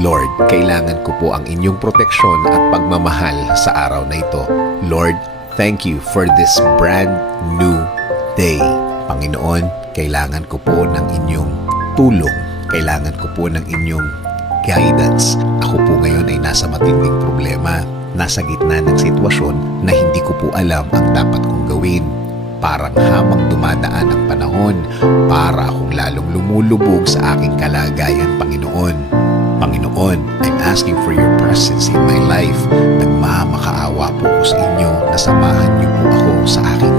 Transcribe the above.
Lord, kailangan ko po ang inyong proteksyon at pagmamahal sa araw na ito. Lord, thank you for this brand new day. Panginoon, kailangan ko po ng inyong tulong. Kailangan ko po ng inyong guidance. Ako po ngayon ay nasa matinding problema. Nasa gitna ng sitwasyon na hindi ko po alam ang dapat kong gawin. Parang habang dumadaan ang panahon, para akong lalong lumulubog sa aking kalagayan, Panginoon. Panginoon, I'm asking for your presence in my life. Nagmamakaawa po ako sa inyo na samahan niyo po ako sa aking